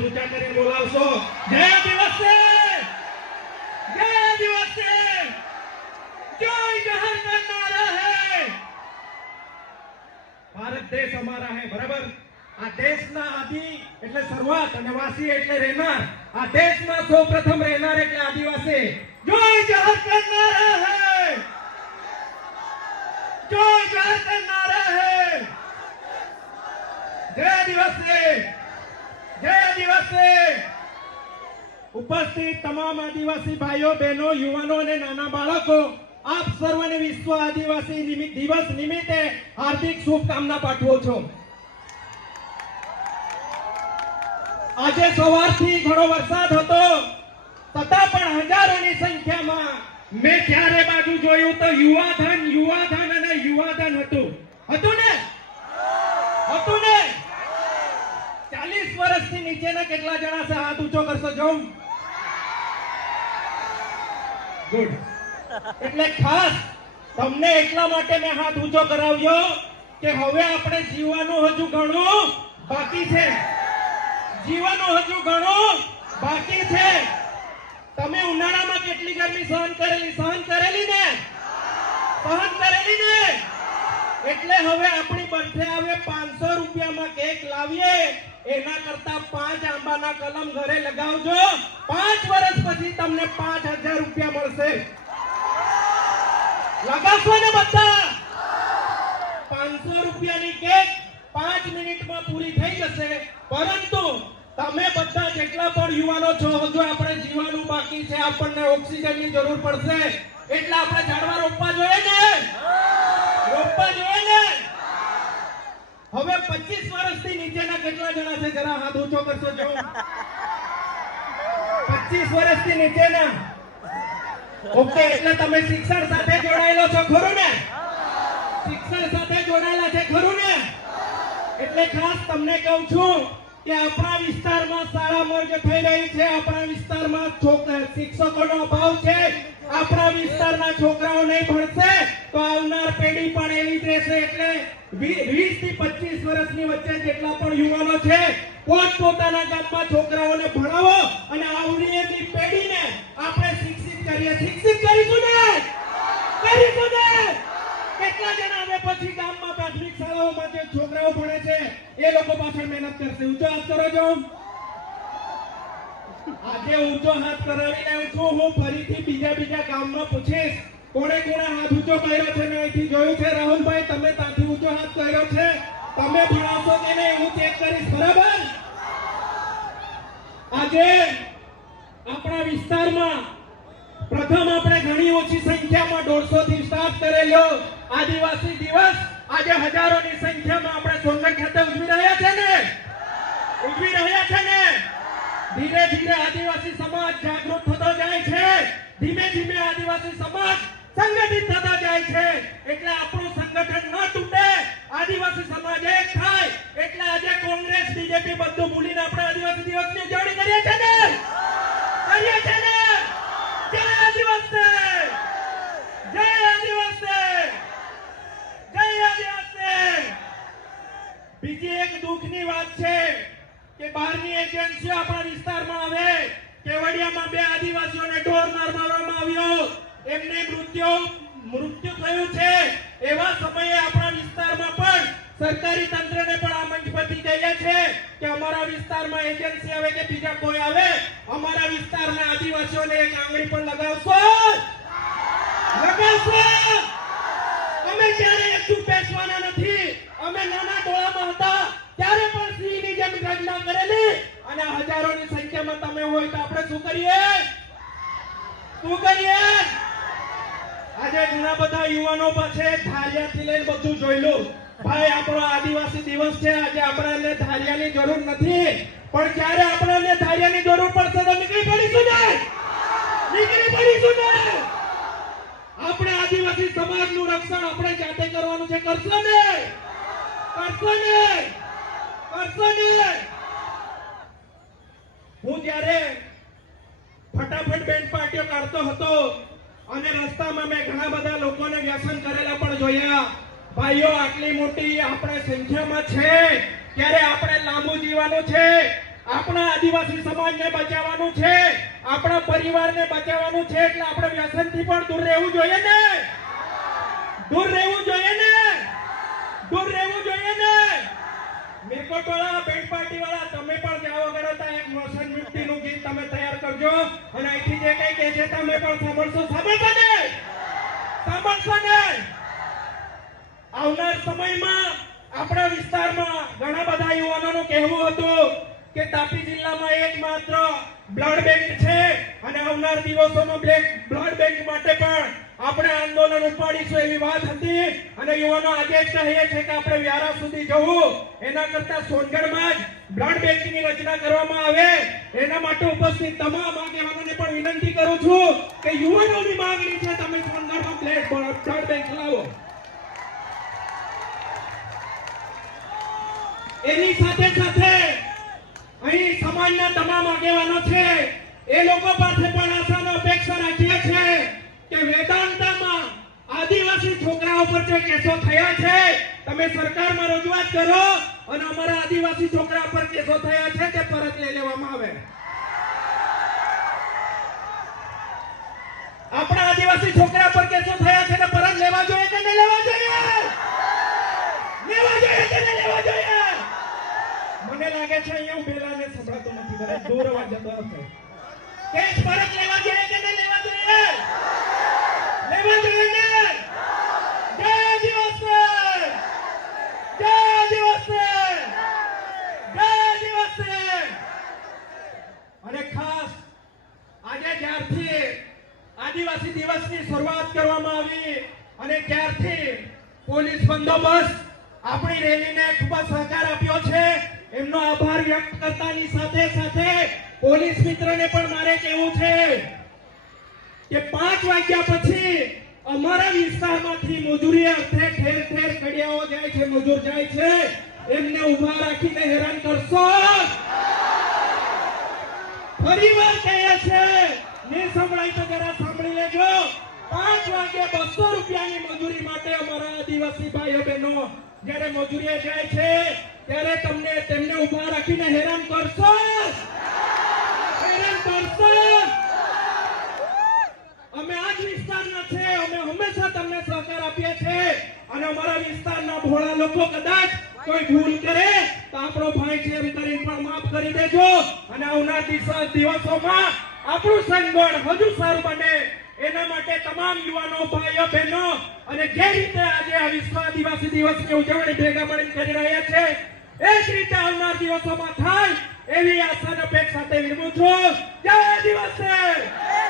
ઊંચા કરીને બોલાવશો. જય દિવસે! જય દિવસે! જય જહાન ભારત દેશ અમારા હે, બરાબર? આ દેશના આદિ એટલે શરૂઆત અને વાસી એટલે રહેનાર. આ દેશમાં સૌ પ્રથમ રહેનાર એટલે આદિવાસી. જય જહાન કરનારા હે જય જહાન કરનારા હે જય આદિવાસી ઉપસ્થિત તમામ આદિવાસી ભાઈઓ, બહેનો, યુવાનો અને નાના બાળકો, આપ સર્વને વિશ્વ આદિવાસી દિવસ નિમિત્તે હાર્દિક શુભકામના પાઠવું છું. આજે સવારથી ઘણો વરસાદ હતો છતાં પણ હજારોની સંખ્યામાં મેં ક્યારે બાજુ જોયું તો યુવાધન યુવાધન અને યુવાધન હતું. હતું ને? હતું ને? વર્ષથી નીચેના કેટલા જણા છે? હાથ ઊંચો કરશો, જોઉં. ગુડ એટલે ખાસ, તમને એટલા માટે મેં હાથ ઊંચો કરાવ્યો કે હવે આપણે જીવવાનું હજુ ઘણું બાકી છે. જીવવાનું હજુ ઘણું બાકી છે. તમે ઉનાળામાં કેટલી ગરમી સહન કરેલી? સહન કરેલી ને? સહન કરેલી ને? એટલે હવે આપણી બર્થડે આવે પાંચસો રૂપિયામાં કેક લાવીએ. એના કરતા પાંચ આંબાના કલમ ઘરે લગાવજો. પાંચ વર્ષ પછી તમને પાંચ હજાર રૂપિયા મળશે. લગાવશો ને બધા? પાંચસો રૂપિયાની કેક પાંચ મિનિટમાં પૂરી થઈ જશે. પરંતુ તમે બધા જેટલા પણ યુવાનો છો, હજુ આપણે જીવવાનું બાકી છે. આપણને ઓક્સિજનની જરૂર પડશે. એટલે આપણે ઝાડવા રોપવા જોઈએ ને? રોપવા જોઈએ ને? હવે 25 વર્ષથી નીચેના કેટલા જણા છે? જરા હાથ ઊંચો કરશો જો. 25 વર્ષથી નીચેના. ઓકે, એટલે તમે શિક્ષણ સાથે જોડાયેલો છો ખરું ને? શિક્ષણ સાથે જોડાયેલા છે ખરું ને? એટલે ખાસ તમને કહું છું કે આપણા વિસ્તારમાં સારા મર્ગ થઈ રહી છે. આપણા વિસ્તારમાં છોકરા શિક્ષકોનો અભાવ છે. આપણા વિસ્તારના છોકરાઓ નહીં ભણશે તો આવનાર પેઢી પણ એવી જ રહેશે. એટલે વીસથી પચીસ વર્ષની વચ્ચે જેટલા પણ યુવાનો છે, પોત પોતાના ગામમાં છોકરાઓને ભણાવો અને આવનારી પેઢીને આપણે શિક્ષિત કરીએ. શિક્ષિત કરીશું ને? કરીશું ને? કેટલા જણા હવે પછી ગામમાં પ્રાથમિક શાળાઓમાં જે છોકરાઓ ભણે છે? એ લોકો પાછળ મહેનત કરશે. ઊંચો હાથ કરો છો આજે ઊંચો હાથ કરાવીને છું, હું ફરીથી બીજા બીજા ગામમાં પૂછીશ. કોણે કોણે હાથ ઊંચો કર્યો છે? મેં અહીંથી જોયું છે. રાહુલભાઈ, તમે ત્યાંથી ઊંચો હાથ કર્યો છે. તમે ભણાવશો કે નહીં, હું ચેક કરીશ. બરાબર? આજે આપણા વિસ્તારમાં પ્રથમ આપણે ઘણી ઓછી સંખ્યામાં દોઢસો થી સ્ટાર્ટ કરેલો આદિવાસી દિવસ. આજે હજારોની સંખ્યામાં આપણે સોનગઢ ખાતે ઉજવી રહ્યા છે ને? ઉજવી રહ્યા છે ને? ધીરે ધીરે આદિવાસી સમાજ જાગૃત થતો જાય છે. ધીમે ધીમે આદિવાસી સમાજ સંગઠિત થતા જાય છે. એટલે આપણું સંગઠન ન તૂટે. આદિવાસી સમાજ એક થાય. એટલે આજે કોંગ્રેસ, બીજેપી બધું ભૂલીને આપણે આદિવાસી દિવસની ઉજવણી કરીએ છીએ ને? કરીએ છીએ ને? જય આદિવાસી! જય આદિવાસી! જય આદિવાસી! બીજી એક દુઃખની વાત છે કે બહારની એજન્સીઓ આપણા વિસ્તારમાં આવે. કેવડિયામાં બે આદિવાસીઓને ઢોર માર મારવામાં આવ્યો. એમને મૃત્યુ મૃત્યુ થયું છે. એવા સમયે આપણા વિસ્તારમાં પણ સરકારી તંત્રને પણ આ મંચ પરથી કહીએ છે કે અમારા વિસ્તારમાં એજન્સી આવે કે બીજા કોઈ આવે, અમારા વિસ્તારના આદિવાસીઓને એક આંગળી પણ લગાવશો. લગાવશો. અમે ક્યારે એકઠું બેસવાના નથી. અમે નાના ટોળામાં હતા. ત્યારે પણ સિંહની જેમ ઘટના કરેલી. અને હજારોની સંખ્યામાં તમે હોય તો આપણે શું કરીએ? શું કરીએ? આજે ઘણા બધા યુવાનો પાસે ધારિયાથી લઈને બધું જોયેલું ભાઈ, આપણો આદિવાસી દિવસ છે. આજે આપણને ધારિયાની જરૂર નથી. પણ ક્યારે આપણને ધારિયાની જરૂર પડશે તો નીકળી પડીશું ને? નીકળી પડીશું ને? આપણે આદિવાસી સમાજનું રક્ષણ આપણે જાતે કરવાનું છે. કરશો ને? કરશો ને? કરશો ને? હું જ્યારે ફટાફટ બેન્ડ પાર્ટીઓ કાઢતો હતો અને રસ્તામાં મેં ઘણા બધા લોકોને વ્યસન કરેલા પણ જોયા. ભાઈઓ, આટલી મોટી આપણે સંખ્યામાં છે. ત્યારે આપણે લાંબુ જીવવાનું છે. આપણા આદિવાસી સમાજને બચાવવાનું છે. આપણા પરિવારને બચાવવાનું છે. એટલે આપણે વ્યસનથી પણ દૂર રહેવું જોઈએ ને. દૂર રહેવું જોઈએ ને. દૂર રહેવું જોઈએ ને. મિરકોટ વાળા બેન્ડ પાર્ટી વાળા તમે પણ કરજો. અને અહીંથી જે કઈ કહે છે તમે પણ સાંભળશો. સાંભળશો ને? સાંભળશો ને? આવનાર સમયમાં આપણા વિસ્તારમાં ઘણા બધા યુવાનોનું કહેવું હતું કે તાપી જિલ્લામાં એકમાત્ર બ્લડ બેંક છે. અને આવનાર દિવસોમાં બ્લડ બેંક માટે પણ આપણે આંદોલન ઉપાડીશું એવી વાત હતી. અને યુવાનો આજે કહીએ છે કે આપણે વ્યારા સુધી જવું. એના કરતા સોનગઢમાં જ બ્લડ બેંકની રચના કરવામાં આવે. એના માટે ઉપસ્થિત તમામ આગેવાનોને પણ વિનંતી કરું છું કે યુવાનોની માંગણી છે તમે સોનગઢમાં બ્લડ બેંક લાવો. એની સાથે સાથે અહીં સમાજના તમામ આગેવાનો છે. એ લોકો પાસે પણ આશાનો અપેક્ષા રાખીએ છે કે આદિવાસી છોકરાઓ પર જે કેસો થયા છે, તમે સરકારમાં રજૂઆત કરો અને અમારા આદિવાસી છોકરા પર કેસો થયા છે તે પરત લઈ લેવામાં આવે. આપણા આદિવાસી છોકરા પર કેસો થયા છે તે પરત લેવા જોઈએ કે નહીં લેવા જોઈએ? લેવા જોઈએ કે નહીં લેવા જોઈએ? મને લાગે છે અહીંયા હું બેલાને સંભળાતો નથી બરાબર દૂર જતો હશે. કેસ પરત લેવા જોઈએ કે નહીં લેવા જોઈએ લેવા જોઈએ ને જય આદિવાસી જય આદિવાસી જય આદિવાસી અને ખાસ આજે જ્યારથી આદિવાસી દિવસની શરૂઆત કરવામાં આવી અને ત્યારથી પોલીસ બંદોબસ્ત આપણી રેલીને ખૂબ જ સહકાર આપ્યો છે. એમનો આભાર વ્યક્ત કરતાની સાથે સાથે પોલીસ મિત્રને પણ મારે કહેવું છે કે પાંચ વાગ્યા પછી અમારા વિસ્તારમાંથી મજૂરી અર્થે ઠેર ઠેર કડિયાઓ જાય છે, મજૂર જાય છે. એમને ઊભા રાખીને હેરાન કરશો. ફરી વાર કહે છે ને સંભળાય તો જરા સાંભળી લેજો. પાંચ વાગે બસો રૂપિયાની મજૂરી માટે અમારા આદિવાસી ભાઈઓ બહેનો જ્યારે મજૂરીએ જાય છે, ત્યારે તમને તેમને ઊભા રાખીને હેરાન કરશો. હેરાન કરશો. અમે આ જ વિસ્તારના છે, અમે હંમેશા તમને સહકાર આપીએ છીએ અને અમારા વિસ્તારના ભોળા લોકો કદાચ કોઈ ભૂલ કરે, તો આપણો ભાઈ છે, એમ કરીને પણ માફ કરી દેજો. અને આવનાર દિવસ- દિવસોમાં આપણું સંગઠન હજુ સારું બને. એના માટે તમામ યુવાનો ભાઈઓ બહેનો અને જે રીતે આજે આ વિશ્વ આદિવાસી દિવસની ઉજવણી ભેગા મળીને કરી રહ્યા છે, એ જ રીતે આવનાર દિવસોમાં થાય એવી આશા અને અપેક્ષા સાથે વિરમું છું. જય આદિવાસી!